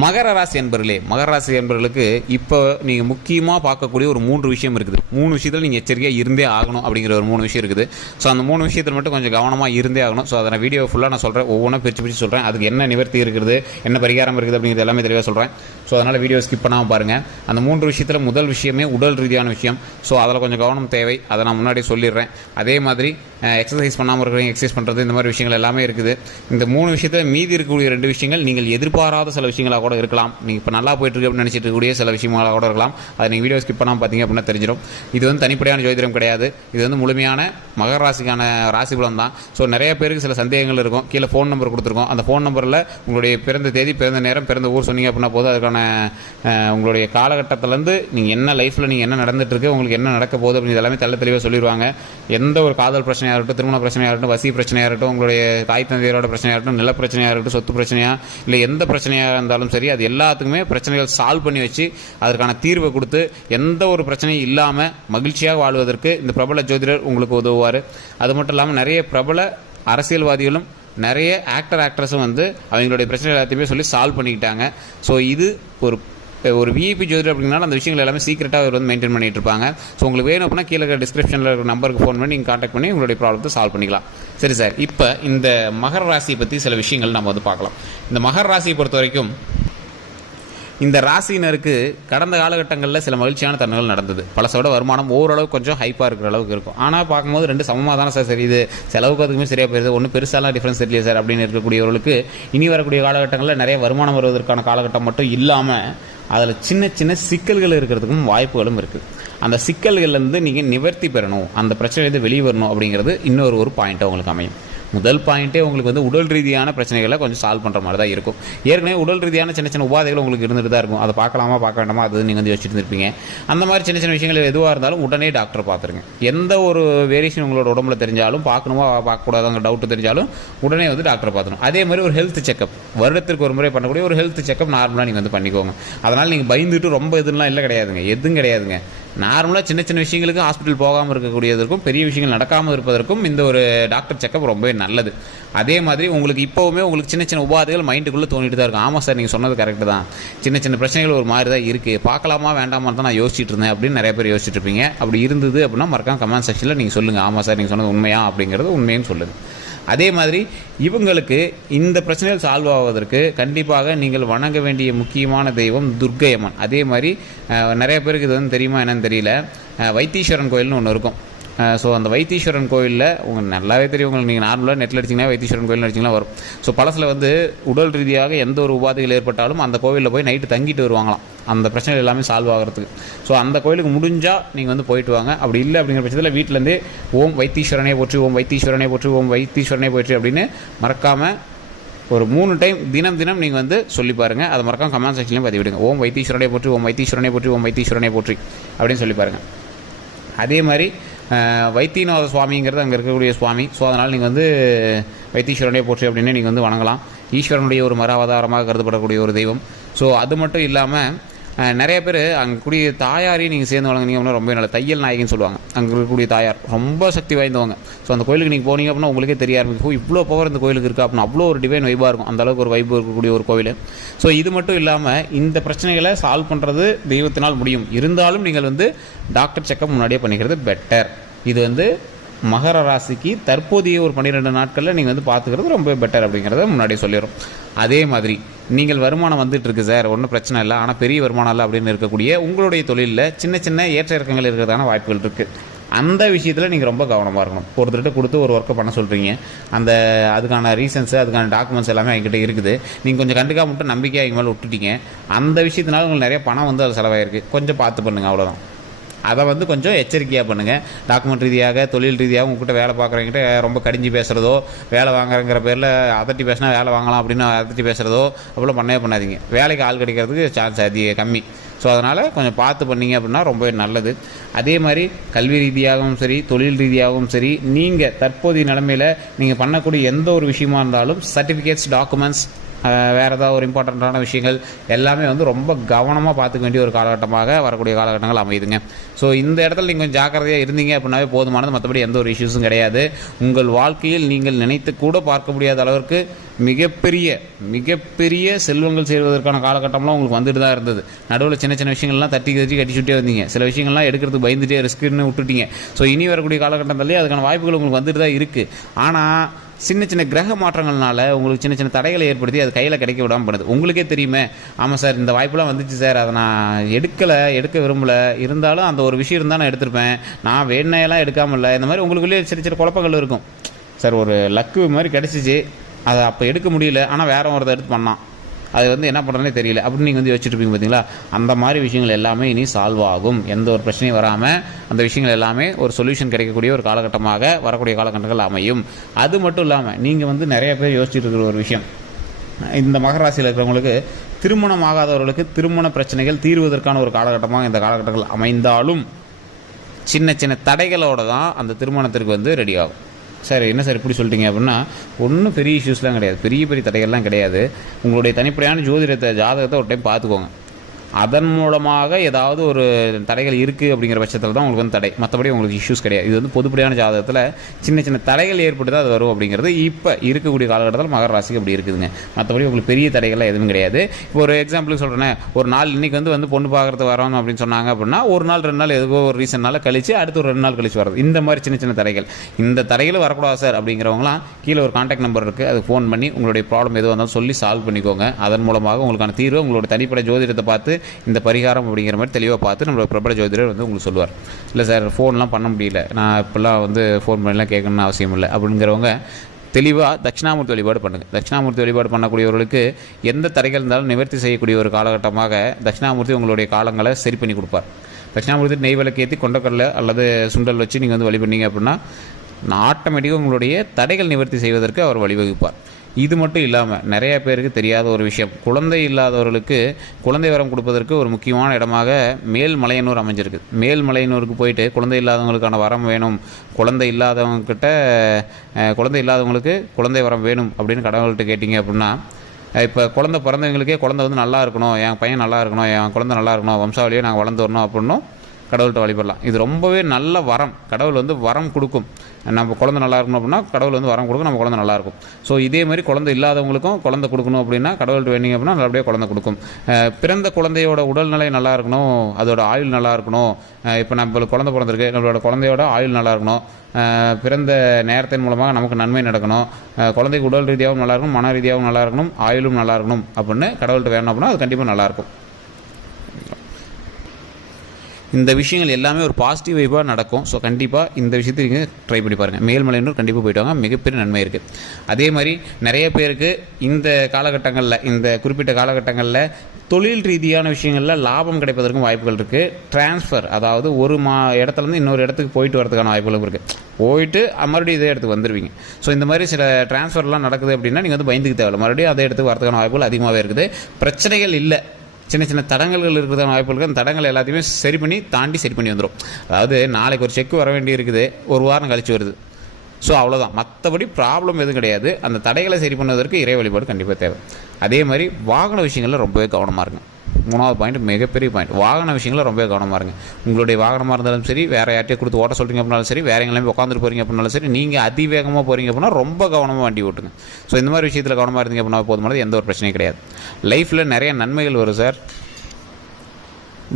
மகர ராசி என்பர்களே, மகர ராசி என்பர்களுக்கு இப்போ நீங்கள் முக்கியமாக பார்க்கக்கூடிய ஒரு 3 விஷயம் இருக்குது. 3 விஷயத்தில் நீங்கள் எச்சரிக்கையாக இருந்தே ஆகணும் அப்படிங்கிற ஒரு 3 விஷயம் இருக்குது. ஸோ அந்த 3 விஷயத்தில் மட்டும் கொஞ்சம் கவனமாக இருந்தே ஆகணும். ஸோ அதை வீடியோ ஃபுல்லாக நான் சொல்கிறேன், ஒவ்வொன்றா பிரித்து சொல்கிறேன். அதுக்கு என்ன நிவர்த்தி இருக்குது, என்ன பரிகாரம் இருக்குது அப்படிங்கிறது எல்லாமே தெளிவாக சொல்கிறேன். ஸோ அதனால் வீடியோ ஸ்கிப் பண்ணாமல் பாருங்கள். அந்த 3 விஷயத்தில் முதல் விஷயமே உடல் ரீதியான விஷயம். ஸோ அதில் கொஞ்சம் கவனம் தேவை, அதை நான் முன்னாடி சொல்லிடுறேன். அதே மாதிரி எக்ஸசைஸ் பண்ணாமல் இருக்கிறவங்க எக்ஸசைஸ் பண்ணுறது, இந்த மாதிரி விஷயங்கள் எல்லாமே இருக்குது. இந்த 3 விஷயத்தில் மீதி இருக்கக்கூடிய 2 விஷயங்கள் நீங்கள் எதிர்பாராத சில விஷயங்களாக கூட இருக்கலாம். நீங்கள் இப்போ நல்லா போயிட்டுருக்கு அப்படின்னு நினச்சிட்டு இருக்கக்கூடிய சில விஷயங்களாக கூட இருக்கலாம். அதை நீங்கள் வீடியோ ஸ்கிப் பண்ணாமல் பார்த்தீங்க அப்படின்னா தெரிஞ்சிடும். இது வந்து தனிப்படையான ஜோதிடம் கிடையாது, இது வந்து முழுமையான மகர ராசிக்கான ராசி பலன் தான். ஸோ நிறைய பேருக்கு சில சந்தேகங்கள் இருக்கும். கீழே ஃபோன் நம்பர் கொடுத்துருக்கோம். அந்த ஃபோன் நம்பரில் உங்களுடைய பிறந்த தேதி, பிறந்த நேரம், பிறந்த ஊர் சொன்னீங்க அப்படின்னா போது அதுக்கான உங்களுடைய காலகட்டத்திலேருந்து நீங்கள் என்ன லைஃப்பில் நீங்கள் என்ன நடந்துட்டுருக்கு, உங்களுக்கு என்ன நடக்க போகுது அப்படின்னு எல்லாமே தெளிவாக சொல்லிடுவாங்க. எந்த ஒரு காதல் பிரச்சனையாக இருக்கட்டும், திருமண பிரச்சனையாக இருக்கட்டும், வசி பிரச்சனையாக இருக்கட்டும், உங்களுடைய தாய் தந்தையரோட பிரச்சனையாக இருக்கட்டும், நில பிரச்சனையாக இருக்கட்டும், சொத்து பிரச்சனையாக இல்லை எந்த பிரச்சனையாக இருந்தாலும் சரி, அது எல்லாத்துக்குமே பிரச்சனைகள் சால்வ் பண்ணி வச்சு அதற்கான தீர்வை கொடுத்து எந்த ஒரு பிரச்சனையும் இல்லாமல் மகிழ்ச்சியாக வாழ்வதற்கு இந்த பிரபல ஜோதிடர் உங்களுக்கு உதவுவார். அது மட்டும் இல்லாமல் நிறைய பிரபல அரசியல்வாதிகளும் நிறைய ஆக்டர்ஸும் வந்து அவங்களுடைய பிரச்சனை எல்லாத்தையுமே சொல்லி சால்வ் பண்ணிக்கிட்டாங்க. ஸோ இது ஒரு விஐபி ஜோதிடர் அப்படின்னாலும் அந்த விஷயங்கள் எல்லாமே சீக்கிரட்டாக அவர் வந்து மெயின்டைன் பண்ணிட்டு இருப்பாங்க. ஸோ உங்களுக்கு வேணும் அப்படின்னா கீழே இருக்கிற டிஸ்கிரிப்ஷனில் இருக்கிற நம்பருக்கு ஃபோன் பண்ணி நீங்கள் கான்டாக்ட் பண்ணி உங்களுடைய ப்ராப்ளத்தை சால்வ் பண்ணிக்கலாம். சரி சார், இப்போ இந்த மகர ராசியை பற்றி சில விஷயங்கள் நம்ம வந்து பார்க்கலாம். இந்த மகர ராசியை பொறுத்த வரைக்கும் இந்த ராசினருக்கு கடந்த காலகட்டங்களில் சில மகிழ்ச்சியான தருணங்கள் நடந்தது. பழசோட வருமானம் ஓரளவு கொஞ்சம் ஹைப்பாக இருக்கிற அளவுக்கு இருக்கும். ஆனால் பார்க்கும்போது 2 சமமாக தானே சார் சரி, இது செலவுக்கு அதுக்குமே சரியாக போயிருது, ஒன்றும் பெருசாலாம் டிஃப்ரென்ஸ் தெரியல சார் அப்படின்னு இருக்கக்கூடியவர்களுக்கு இனி வரக்கூடிய காலகட்டங்களில் நிறைய வருமானம் வருவதற்கான காலகட்டம் மட்டும் இல்லாமல் அதில் சின்ன சின்ன சிக்கல்கள் இருக்கிறதுக்கும் வாய்ப்புகளும் இருக்குது. அந்த சிக்கல்கள்லேருந்து நீங்கள் நிவர்த்தி பெறணும், அந்த பிரச்சனையிலேருந்து வெளியே வரணும் அப்படிங்கிறது இன்னொரு பாயிண்ட்டாக உங்களுக்கு அமையும். முதல் பாயிண்ட்டே உங்களுக்கு வந்து உடல் ரீதியான பிரச்சனைகளை கொஞ்சம் சால்வ் பண்ணுற மாதிரி தான் இருக்கும். ஏற்கனவே உடல் ரீதியான சின்ன சின்ன உபாதைகள் உங்களுக்கு இருந்துட்டு தான் இருக்கும். அதை பார்க்கலாமா பார்க்க வேண்டாமா அது நீங்கள் வந்து யோசிச்சுட்டு இருப்பீங்க. அந்த மாதிரி சின்ன சின்ன விஷயங்கள் எதுவாக இருந்தாலும் உடனே டாக்டர் பார்த்துருங்க. எந்த ஒரு வேரியேஷன் உங்களோட உடம்புல தெரிஞ்சாலும், பார்க்கணுமா பார்க்கக்கூடாதுங்க டவுட்டு தெரிஞ்சாலும் உடனே வந்து டாக்டர் பார்த்துணும். அதே மாதிரி ஒரு ஹெல்த் செக்கப், வருடத்திற்கு ஒரு முறை பண்ணக்கூடிய ஒரு ஹெல்த் செக்கப் நார்மலாக நீங்கள் வந்து பண்ணிக்கோங்க. அதனால் நீங்கள் பயந்துட்டு ரொம்ப இதெல்லாம் இல்லை கிடையாதுங்க, எதுவும் கிடையாதுங்க. நார்மலாக சின்ன சின்ன விஷயங்களுக்கு ஹாஸ்பிட்டல் போகாமல் இருக்கக்கூடியதற்கும் பெரிய விஷயங்கள் நடக்காமல் இருப்பதற்கும் இந்த ஒரு டாக்டர் செக்கப் ரொம்பவே நல்லது. அதே மாதிரி உங்களுக்கு இப்போவுமே உங்களுக்கு சின்ன சின்ன உபாதைகள் மைண்டுக்குள்ளே தோண்டிட்டு தான் இருக்கும். ஆமாம் சார், நீங்கள் சொன்னது கரெக்டு தான், சின்ன சின்ன பிரச்சனைகள் ஒரு மாதிரி தான் இருக்குது, பார்க்கலாமா வேண்டாமா தான் நான் யோசிச்சுட்டு இருந்தேன் அப்படின்னு நிறைய பேர் யோசிச்சுட்டு இருப்பீங்க. அப்படி இருந்தது அப்படின்னா மறக்காம கமெண்ட் செக்ஷனில் நீங்கள் சொல்லுங்கள், ஆமாம் சார் நீங்கள் சொன்னது உண்மையா அப்படிங்கிறது உண்மையும் சொல்லுங்கள். அதே மாதிரி இவங்களுக்கு இந்த பிரச்சனைகள் சால்வ் ஆவதற்கு கண்டிப்பாக நீங்கள் வணங்க வேண்டிய முக்கியமான தெய்வம் துர்க்கை அம்மன். அதே மாதிரி நிறைய பேருக்கு இது வந்து தெரியுமா என்னன்னு தெரியல, வைத்தீஸ்வரன் கோயில்னு ஒன்று இருக்கும். ஸோ அந்த வைத்தீஸ்வரன் கோயிலில் உங்களுக்கு நல்லாவே தெரியும். உங்களுக்கு நீங்கள் நார்மலாக நெட்டில் அடிச்சிங்கன்னா வைத்தீஸ்வரன் கோயில் அடிச்சிங்கன்னா வரும். ஸோ பழசில் வந்து உடல் ரீதியாக எந்த ஒரு உபாதைகள் ஏற்பட்டாலும் அந்த கோவிலில் போய் நைட்டு தங்கிட்டு வருவாங்களாம், அந்த பிரச்சனைகள் எல்லாமே சால்வ் ஆகிறதுக்கு. ஸோ அந்த கோயிலுக்கு முடிஞ்சால் நீங்கள் வந்து போயிட்டு வாங்க. அப்படி இல்லை அப்படிங்கிற பட்சத்தில் வீட்டிலேருந்தே ஓம் வைத்தீஸ்வரனே போற்றி, ஓம் வைத்தீஸ்வரனே போற்றி, ஓம் வைத்தீஸ்வரனே போற்றி அப்படின்னு மறக்காமல் ஒரு 3 டைம் தினம் நீங்கள் வந்து சொல்லி பாருங்கள். அதை மறக்காம கமெண்ட் செக்ஷன்லேயும் பதிவிடுங்க. ஓம் வைத்தீஸ்வரனே போற்றி, ஓம் வைத்தீஸ்வரனே போற்றி, ஓம் வைத்தீஸ்வரனே போற்றி அப்படின்னு சொல்லி பாருங்கள். அதே மாதிரி வைத்தியநாத சுவாமிங்கிறது அங்கே இருக்கக்கூடிய சுவாமி. ஸோ அதனால் நீங்கள் வந்து வைத்தீஸ்வரனே போற்றி அப்படின்னு நீங்கள் வந்து வணங்கலாம். ஈஸ்வரனுடைய ஒரு மர அவதாரமாக கருதப்படக்கூடிய ஒரு தெய்வம். ஸோ அது மட்டும் இல்லாமல் நிறைய பேர் அங்கே கூடிய தாயாரையும் நீங்கள் சேர்ந்து வழங்குனீங்க அப்படின்னா ரொம்ப நல்ல தையல் நாயகின்னு சொல்லுவாங்க. அங்கே இருக்கக்கூடிய தாயார் ரொம்ப சக்தி வாய்ந்தவங்க. ஸோ அந்த கோயிலுக்கு நீங்கள் போனீங்க அப்படின்னா உங்களுக்கே தெரிய ஆரம்பிக்கும், இவ்வளோ பவர் இந்த கோயிலுக்கு இருக்கா அப்படின்னு. அவ்வளோ ஒரு டிவைன் வைப்பாக இருக்கும், அந்தளவுக்கு ஒரு வைப்பு இருக்கக்கூடிய ஒரு கோவில். ஸோ இது மட்டும் இல்லாமல் இந்த பிரச்சனைகளை சால்வ் பண்ணுறது தெய்வத்தினால் முடியும். இருந்தாலும் நீங்கள் வந்து டாக்டர் செக்கப் முன்னாடியே பண்ணிக்கிறது பெட்டர். இது வந்து மகர ராசிக்கு தற்போதைய ஒரு 12 நாட்களில் நீங்கள் வந்து பார்த்துக்கிறது ரொம்ப பெட்டர் அப்படிங்கிறத முன்னாடியே சொல்லிடும். அதே மாதிரி நீங்கள் வருமானம் வந்துட்டு இருக்கு சார், ஒன்றும் பிரச்சனை இல்லை, ஆனால் பெரிய வருமானம் இல்லை அப்படின்னு இருக்கக்கூடிய உங்களுடைய தொழிலில் சின்ன சின்ன ஏற்ற இறக்கங்கள் இருக்கிறதான வாய்ப்புகள் இருக்குது. அந்த விஷயத்தில் நீங்கள் ரொம்ப கவனமாக இருக்கணும். ஒருத்தர்கிட்ட கொடுத்து ஒரு ஒர்க்கை பண்ண சொல்கிறீங்க, அதுக்கான ரீசன்ஸு அதுக்கான டாக்குமெண்ட்ஸ் எல்லாமே அவங்ககிட்ட இருக்குது, நீங்கள் கொஞ்சம் கண்டுக்காம மட்டும் நம்பிக்கையாக அவங்க மேலே விட்டுட்டீங்க. அந்த விஷயத்தினால உங்களுக்கு நிறைய பணம் வந்து அது செலவாயிருக்கு. கொஞ்சம் பார்த்து பண்ணுங்கள், அவ்வளோதான். அதை வந்து கொஞ்சம் எச்சரிக்கையாக பண்ணுங்கள். டாக்குமெண்ட் ரீதியாக தொழில் ரீதியாக உங்கள்கிட்ட வேலை பார்க்குறவங்ககிட்ட ரொம்ப கடிஞ்சு பேசுகிறதோ, வேலை வாங்குறங்கிற பேரில் அதட்டி பேசினா வேலை வாங்கலாம் அப்படின்னு அதட்டி பேசுகிறதோ அவ்வளோ பண்ணவே பண்ணாதீங்க. வேலைக்கு ஆள் கிடைக்கிறதுக்கு சான்ஸ் கம்மி. ஸோ அதனால் கொஞ்சம் பார்த்து பண்ணிங்க அப்படின்னா ரொம்பவே நல்லது. அதே மாதிரி கல்வி ரீதியாகவும் சரி, தொழில் ரீதியாகவும் சரி, நீங்கள் தற்போதைய நிலைமையில் நீங்கள் பண்ணக்கூடிய எந்த ஒரு விஷயமா இருந்தாலும் சர்டிஃபிகேட்ஸ், டாக்குமெண்ட்ஸ் வேறு ஏதாவது ஒரு இம்பார்ட்டண்ட்டான விஷயங்கள் எல்லாமே வந்து ரொம்ப கவனமாக பார்த்துக்க வேண்டிய ஒரு காலகட்டமாக வரக்கூடிய காலகட்டங்கள் அமையுதுங்க. ஸோ இந்த இடத்துல நீங்கள் கொஞ்சம் ஜாக்கிரதையாக இருந்தீங்க அப்படின்னாவே போதுமானது. மற்றபடி எந்த ஒரு இஷ்யூஸும் கிடையாது. உங்கள் வாழ்க்கையில் நீங்கள் நினைத்து கூட பார்க்க முடியாத அளவிற்கு மிகப்பெரிய செல்வங்கள் சேர்வதற்கான காலகட்டம்லாம் உங்களுக்கு வந்துட்டு தான் இருந்தது. நடுவில் சின்ன சின்ன விஷயங்கள்லாம் தட்டி கட்டி சுட்டே வந்தீங்க. சில விஷயங்கள்லாம் எடுக்கிறதுக்கு பயந்துட்டே ரிஸ்க்குன்னு விட்டுட்டீங்க. ஸோ இனி வரக்கூடிய காலகட்டத்திலே அதுக்கான வாய்ப்புகள் உங்களுக்கு வந்துட்டு தான் இருக்குது. ஆனால் சின்ன கிரக மாற்றங்கள்னால உங்களுக்கு சின்ன தடைகளை ஏற்படுத்தி அது கையில் கிடைக்க விடாமல் பண்ணுது. உங்களுக்கே தெரியுமே, ஆமாம் சார் இந்த வாய்ப்புலாம் வந்துச்சு சார், அதை நான் எடுக்க விரும்பலை, இருந்தாலும் அந்த ஒரு விஷயம் இருந்தால் நான் எடுத்திருப்பேன், நான் வேணையெல்லாம் எடுக்காமல் இல்லை. இந்த மாதிரி உங்களுக்குள்ளேயே சின்ன குழப்பங்கள் இருக்கும். சார் ஒரு லக்கு மாதிரி கிடச்சிச்சு, அதை அப்போ எடுக்க முடியல, ஆனால் வேற ஒருத்தர் எடுத்து பண்ணான், அது வந்து என்ன பண்ணுறதுனே தெரியல அப்படின்னு நீங்கள் வந்து யோசிச்சுட்டு பார்த்தீங்களா. அந்த மாதிரி விஷயங்கள் எல்லாமே இனி சால்வ் ஆகும். எந்த ஒரு பிரச்சனையும் வராமல் அந்த விஷயங்கள் எல்லாமே ஒரு சொல்யூஷன் கிடைக்கக்கூடிய ஒரு காலகட்டமாக வரக்கூடிய காலகட்டங்கள் அமையும். அது மட்டும் இல்லாமல் நீங்கள் வந்து நிறைய பேர் யோசிச்சுட்டு இருக்கிற ஒரு விஷயம், இந்த மகராசியில் இருக்கிறவங்களுக்கு திருமணம் ஆகாதவர்களுக்கு திருமண பிரச்சனைகள் தீர்வதற்கான ஒரு காலகட்டமாக இந்த காலகட்டங்கள் அமைந்தாலும் சின்ன தடைகளோடு தான் அந்த திருமணத்திற்கு வந்து ரெடி ஆகும். சார் என்ன சார் இப்படி சொல்லிட்டீங்க அப்படின்னா, ஒன்றும் பெரிய இஷ்யூஸ்லாம் கிடையாது, பெரிய தடைகள்லாம் கிடையாது. உங்களுடைய தனிப்படையான ஜாதகத்தை ஒரு டைம் பார்த்துக்கோங்க. அதன் மூலமாக ஏதாவது ஒரு தடைகள் இருக்குது அப்படிங்கிற பட்சத்தில் தான் உங்களுக்கு வந்து தடை, மற்றபடி உங்களுக்கு இஷ்யூஸ் கிடையாது. இது வந்து பொதுப்படியான ஜாதகத்தில் சின்ன தடைகள் ஏற்பட்டு தான் அது வரும் அப்படிங்கிறது இப்போ இருக்கக்கூடிய காலகட்டத்தில் மகர ராசிக்கு அப்படி இருக்குதுங்க. மற்றபடி உங்களுக்கு பெரிய தடைகள்லாம் எதுவும் கிடையாது. இப்போ ஒரு எக்ஸாம்பிளுக்கு சொல்கிறேன், ஒரு நாள் இன்றைக்கி வந்து பொண்ணு பார்க்குறது வரணும் அப்படின்னு சொன்னாங்க அப்படின்னா, ஒரு நாள் 2 நாள் எதுக்கோ ஒரு ரீசன்னால கழிச்சு அடுத்து ஒரு 2 நாள் கழிச்சு வர்றது, இந்த மாதிரி சின்ன தடைகள். இந்த தடைகள் வரக்கூடாது சார் அப்படிங்கிறவங்களாம் கீழே ஒரு கான்டாக்ட் நம்பர் இருக்குது, அது ஃபோன் பண்ணி உங்களுடைய ப்ராப்ளம் எதுவாக இருந்தாலும் சொல்லி சால்வ் பண்ணிக்கோங்க. அதன் மூலமாக உங்களுக்கான தீர்வு உங்களோட தனிப்படை ஜோதிடத்தை பார்த்து இந்த பரிகாரம் அப்படிங்கிற மாதிரி தெளிவாக பார்த்து நம்மளோட பிரபல ஜோதிடர் வந்து உங்களுக்கு சொல்லுவார். இல்லை சார் ஃபோன்லாம் பண்ண முடியல, நான் இப்போல்லாம் வந்து ஃபோன் பண்ணிலாம் கேட்கணும்னு அவசியம் இல்லை அப்படிங்கிறவங்க தெளிவாக தட்சிணாமூர்த்தி வழிபாடு பண்ணுங்கள். தட்சிணாமூர்த்தி வழிபாடு பண்ணக்கூடியவர்களுக்கு எந்த தடைகள் இருந்தாலும் நிவர்த்தி செய்யக்கூடிய ஒரு காலகட்டமாக தட்சிணாமூர்த்தி உங்களுடைய காலங்களை சரி பண்ணி கொடுப்பார். தட்சிணாமூர்த்தி நெய் விளக்கேற்றி கொண்டக்கடலை அல்லது சுண்டல் வச்சு நீங்கள் வந்து வழி பண்ணீங்க அப்படின்னா ஆட்டோமேட்டிக்காக உங்களுடைய தடைகள் நிவர்த்தி செய்வதற்கு அவர் வழிவகுப்பார். இது மட்டும் இல்லாமல் நிறைய பேருக்கு தெரியாத ஒரு விஷயம், குழந்தை இல்லாதவர்களுக்கு குழந்தை வரம் கொடுப்பதற்கு ஒரு முக்கியமான இடமாக மேல்மலையனூர் அமைஞ்சிருக்கு. மேல்மலையனூருக்கு போயிட்டு குழந்தை இல்லாதவங்களுக்கான வரம் வேணும், குழந்தை இல்லாதவங்களுக்கு குழந்தை வரம் வேணும் அப்படின்னு கடவுள்கிட்ட கேட்டிங்க அப்படின்னா, இப்போ குழந்தை பிறந்தவங்களுக்கே குழந்தை வந்து நல்லா இருக்கணும், என் பையன் நல்லா இருக்கணும், என் குழந்தை நல்லா இருக்கணும், வம்சாவளியே நாங்கள் வளர்ந்து வரணும் அப்படின்னும் கடவுள்கிட்ட வழிபடலாம். இது ரொம்பவே நல்ல வரம், கடவுள் வந்து வரம் கொடுக்கும். நம்ம குழந்தை நல்லா இருக்கணும் அப்படின்னா கடவுள் வந்து வரம் கொடுக்கும், நம்ம குழந்தை நல்லாயிருக்கும். ஸோ இதே மாதிரி குழந்தை இல்லாதவங்களுக்கும் குழந்தை கொடுக்கணும் அப்படின்னா கடவுள்கிட்ட வேண்டிங்க அப்படின்னா நல்லபடியாக குழந்தை கொடுக்கும். பிறந்த குழந்தையோட உடல்நிலை நல்லா இருக்கணும், அதோட ஆயுள் நல்லா இருக்கணும். இப்போ நம்மளுக்கு குழந்தை பிறந்திருக்கு, நம்மளோட குழந்தையோட ஆயுள் நல்லா இருக்கணும், பிறந்த நேரத்தின் மூலமாக நமக்கு நன்மை நடக்கணும், குழந்தைக்கு உடல் ரீதியாகவும் நல்லா இருக்கணும், மன ரீதியாகவும் நல்லா இருக்கணும், ஆயுளும் நல்லா இருக்கணும் அப்படின்னு கடவுள்கிட்ட வேணும் அப்படின்னா அது கண்டிப்பாக நல்லாயிருக்கும். இந்த விஷயங்கள் எல்லாமே ஒரு பாசிட்டிவ் வைப்பாக நடக்கும். ஸோ கண்டிப்பாக இந்த விஷயத்தை நீங்கள் ட்ரை பண்ணி பாருங்கள். மேல்மலையனூர் கண்டிப்பாக போய்ட்டு வாங்க, மிகப்பெரிய நன்மை இருக்குது. அதே மாதிரி நிறைய பேருக்கு இந்த காலகட்டங்களில், இந்த குறிப்பிட்ட காலகட்டங்களில் தொழில் ரீதியான விஷயங்களில் லாபம் கிடைப்பதற்கும் வாய்ப்புகள் இருக்குது. ட்ரான்ஸ்ஃபர், அதாவது ஒரு இடத்துலேருந்து இன்னொரு இடத்துக்கு போயிட்டு வரதுக்கான வாய்ப்புகளும் இருக்குது. போயிட்டு மறுபடியும் இதே இடத்துக்கு வந்துடுவீங்க. ஸோ இந்த மாதிரி சில ட்ரான்ஸ்ஃபர்லாம் நடக்குது அப்படின்னா நீங்கள் வந்து பயந்துக்கு தேவையில்லை, மறுபடியும் அதே இடத்துக்கு வரதுக்கான வாய்ப்புகள் அதிகமாகவே இருக்குது. பிரச்சனைகள் இல்லை, சின்ன தடங்கல்கள் இருக்கிறதான வாய்ப்புகளுக்கு அந்த தடங்கள் எல்லாத்தையுமே சரி பண்ணி வந்துடும். அதாவது நாளைக்கு ஒரு செக் வர வேண்டி இருக்குது, ஒரு வாரம் கழிச்சு வருது. ஸோ அவ்வளோதான், மற்றபடி ப்ராப்ளம் எதுவும் கிடையாது. அந்த தடைகளை சரி பண்ணுவதற்கு இறை வழிபாடு கண்டிப்பாக தேவை. அதே மாதிரி வாகன விஷயங்களில் ரொம்பவே கவனமாக இருங்க. 3வது பாயிண்ட், மிகப்பெரிய பாயிண்ட், வாகன விஷயங்களில் ரொம்ப கவனமாக இருங்க. உங்களுடைய வாகனமாக இருந்தாலும் சரி, வேறு யார்ட்டையும் கொடுத்து ஓட்ட சொல்கிறீங்க அப்படின்னாலும் சரி, வேறு எங்கேயுமே உட்காந்துட்டு போகிறீங்க அப்படின்னாலும் சரி, நீங்கள் அதிவேகமாக போகிறீங்க அப்படின்னா ரொம்ப கவனமாக வண்டி ஓட்டுங்க. ஸோ இந்த மாதிரி விஷயத்தில் கவனமாக இருந்தீங்க அப்படின்னா போதுமானது, எந்த ஒரு பிரச்சனையும் கிடையாது. லைஃப்பில் நிறைய நன்மைகள் வரும் சார்.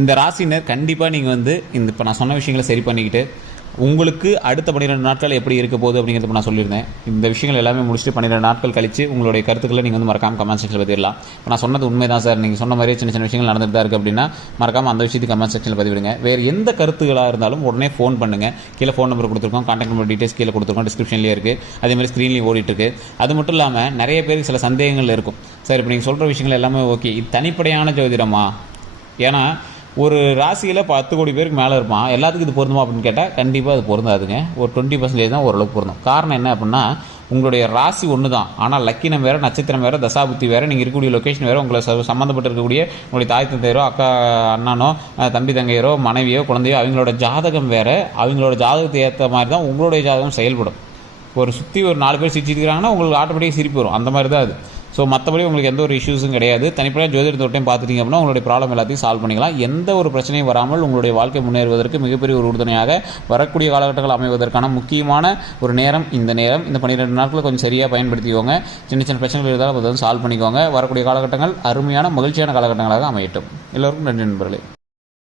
இந்த ராசினர் கண்டிப்பாக நீங்கள் வந்து இப்போ நான் சொன்ன விஷயங்களை சரி பண்ணிக்கிட்டு உங்களுக்கு அடுத்த 12 நாட்கள் எப்படி இருக்க போகுது அப்படிங்கிறது நான் சொல்லியிருந்தேன். இந்த விஷயங்கள் எல்லாமே முடிச்சுட்டு 12 நாட்கள் கழித்து உங்களுடைய கருத்துக்களை நீங்கள் வந்து மறக்காமல் கமெண்ட் செக்ஷனில் பதிவிடலாம். இப்போ நான் சொன்னது உண்மை தான் சார், நீங்கள் சொன்ன மாதிரி சின்ன விஷயங்கள் நடந்துட்டு தான் இருக்குது அப்படின்னா மறக்காமல் அந்த விஷயத்துக்கு கமெண்ட் செக்ஷனில் பதிவிடுங்க. வேறு எந்த கருத்துக்களாக இருந்தாலும் உடனே ஃபோன் பண்ணுங்கள். கீழே ஃபோன் நம்பர் கொடுத்துருக்கோம், கான்டாக்ட் நம்பர் டீட்டெயில்ஸ் கீழே கொடுத்துருக்கோம், டிஸ்கிரிப்ஷன்லேயே இருக்குது. அதேமாதிரி ஸ்க்ரீன்லேயும் ஓடிட்டுருக்கு. அது மட்டும் இல்லாமல் நிறைய பேருக்கு சில சந்தேகங்கள் இருக்கும். சார் இப்போ நீங்கள் சொல்கிற விஷயங்கள் எல்லாமே ஓகே, இது தனிப்படையான ஜோதிடமா? ஏன்னா ஒரு ராசியில் 10 கோடி பேருக்கு மேலே இருப்பான், எல்லாத்துக்கும் இது பொருந்துமா அப்படின்னு கேட்டால் கண்டிப்பாக அது பொருந்தாதுங்க. ஒரு 20% தான் ஓரளவுக்கு பொருந்தும். காரணம் என்ன அப்படின்னா, உங்களுடைய ராசி ஒன்று தான், ஆனால் லக்கினம் வேறு, நட்சத்திரம் வேறு, தசாபுத்தி வேறு, நீங்கள் இருக்கக்கூடிய லொக்கேஷன் வேறு, உங்களை சம்மந்தப்பட்டு இருக்கக்கூடிய உங்களுடைய தாய் தந்தையரோ, அக்கா அண்ணனோ, தம்பி தங்கையரோ, மனைவியோ, குழந்தையோ, அவங்களோட ஜாதகம் வேறு. அவங்களோட ஜாதகத்தை ஏற்ற மாதிரி தான் உங்களுடைய ஜாதகம் செயல்படும். ஒரு சுற்றி ஒரு 4 பேர் சிரிச்சிருக்கிறாங்கன்னா உங்களுக்கு ஆட்டோமேட்டிக்காக சிரிப்பு வரும். அந்த மாதிரி தான் அது. ஸோ மற்றபடி உங்களுக்கு எந்த ஒரு இஷ்யூஸும் கிடையாது. தனிப்படையாக ஜோதிடத்தை ஒரு டைம் பார்த்துட்டீங்க அப்படின்னா உங்களுடைய ப்ராப்ளம் எல்லாத்தையும் சால்வ் பண்ணிக்கலாம். எந்த ஒரு பிரச்சனையும் வராமல் உங்களுடைய வாழ்க்கை முன்னேறுவதற்கு மிகப்பெரிய ஒரு உறுதுணையாக வரக்கூடிய காலகட்டங்கள் அமைவதற்கான முக்கியமான ஒரு நேரம் இந்த நேரம். இந்த 12 நாட்களில் கொஞ்சம் சரியாக பயன்படுத்திக்கோங்க. சின்ன சின்ன பிரச்சனைகள் இருந்தாலும் அதை சால்வ் பண்ணிக்கோங்க. வரக்கூடிய காலகட்டங்கள் அருமையான மகிழ்ச்சியான காலகட்டங்களாக அமையட்டும். எல்லோருக்கும் நன்றி நண்பர்களே.